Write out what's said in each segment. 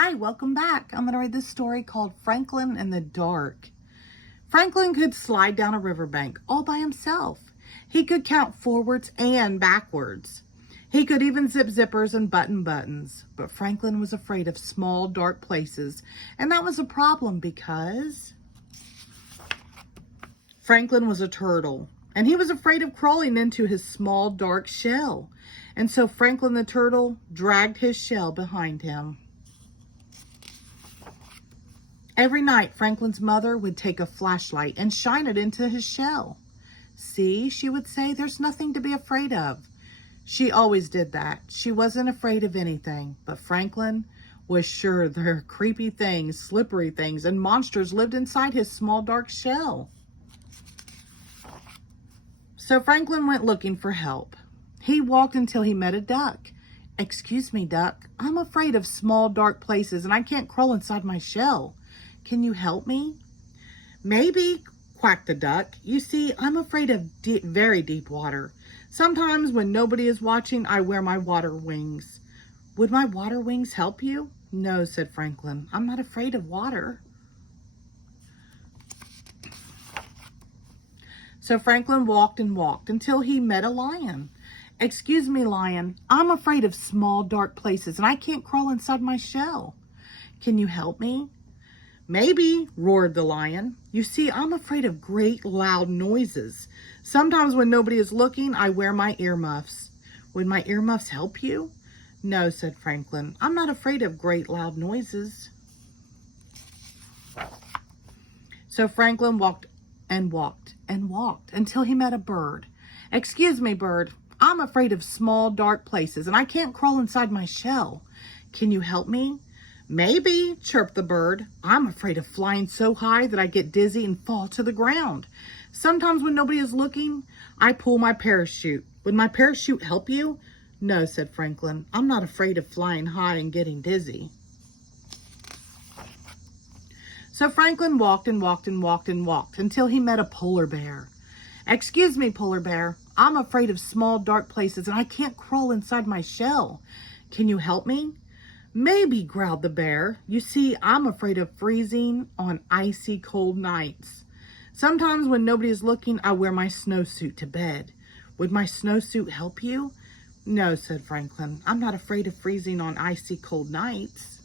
Hi, welcome back. I'm going to read this story called Franklin in the Dark. Franklin could slide down a riverbank all by himself. He could count forwards and backwards. He could even zip zippers and button buttons. But Franklin was afraid of small, dark places, and that was a problem because Franklin was a turtle, and he was afraid of crawling into his small, dark shell. And so Franklin the turtle dragged his shell behind him. Every night, Franklin's mother would take a flashlight and shine it into his shell. "See," she would say, "there's nothing to be afraid of." She always did that. She wasn't afraid of anything, but Franklin was sure there were creepy things, slippery things, and monsters lived inside his small dark shell. So Franklin went looking for help. He walked until he met a duck. "Excuse me, duck, I'm afraid of small dark places and I can't crawl inside my shell. Can you help me?" "Maybe," quacked the duck. "You see, I'm afraid of very deep water. Sometimes when nobody is watching, I wear my water wings." "Would my water wings help you?" "No," said Franklin. "I'm not afraid of water." So Franklin walked and walked until he met a lion. "Excuse me, lion, I'm afraid of small dark places and I can't crawl inside my shell. Can you help me?" "Maybe," roared the lion. "You see, I'm afraid of great loud noises. Sometimes when nobody is looking, I wear my earmuffs. Would my earmuffs help you?" "No," said Franklin. "I'm not afraid of great loud noises." So Franklin walked and walked and walked until he met a bird. "Excuse me, bird, I'm afraid of small dark places and I can't crawl inside my shell. Can you help me?" "Maybe," chirped the bird. "I'm afraid of flying so high that I get dizzy and fall to the ground. Sometimes when nobody is looking, I pull my parachute. Would my parachute help you?" "No," said Franklin. "I'm not afraid of flying high and getting dizzy." So Franklin walked and walked and walked and walked until he met a polar bear. "Excuse me, polar bear, I'm afraid of small dark places and I can't crawl inside my shell. Can you help me?" "Maybe," growled the bear. "You see, I'm afraid of freezing on icy cold nights. Sometimes when nobody is looking, I wear my snowsuit to bed. Would my snowsuit help you?" "No," said Franklin. "I'm not afraid of freezing on icy cold nights."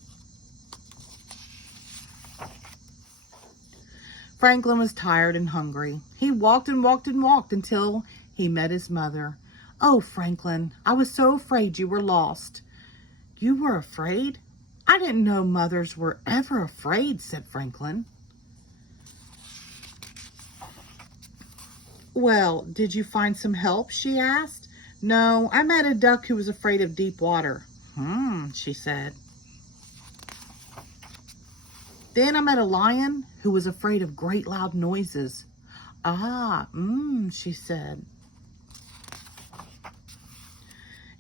Franklin was tired and hungry. He walked and walked and walked until he met his mother. "Oh, Franklin, I was so afraid you were lost." "You were afraid? I didn't know mothers were ever afraid," said Franklin. "Well, did you find some help?" she asked. "No, I met a duck who was afraid of deep water." She said. "Then I met a lion who was afraid of great loud noises." She said.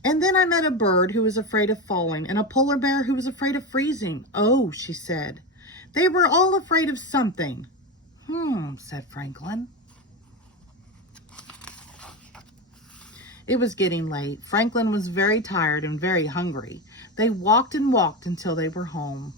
"And then I met a bird who was afraid of falling and a polar bear who was afraid of freezing." "Oh," she said. "They were all afraid of something." Said Franklin. It was getting late. Franklin was very tired and very hungry. They walked and walked until they were home.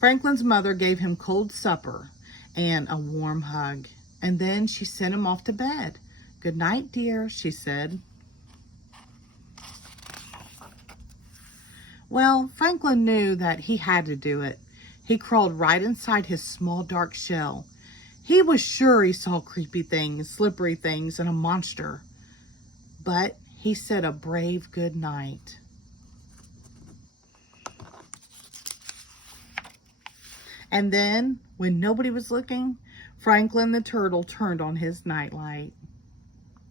Franklin's mother gave him cold supper and a warm hug, and then she sent him off to bed. "Good night, dear," she said. Well, Franklin knew that he had to do it. He crawled right inside his small dark shell. He was sure he saw creepy things, slippery things, and a monster. But he said a brave good night. And then, when nobody was looking, Franklin the turtle turned on his nightlight.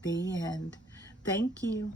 The end. Thank you.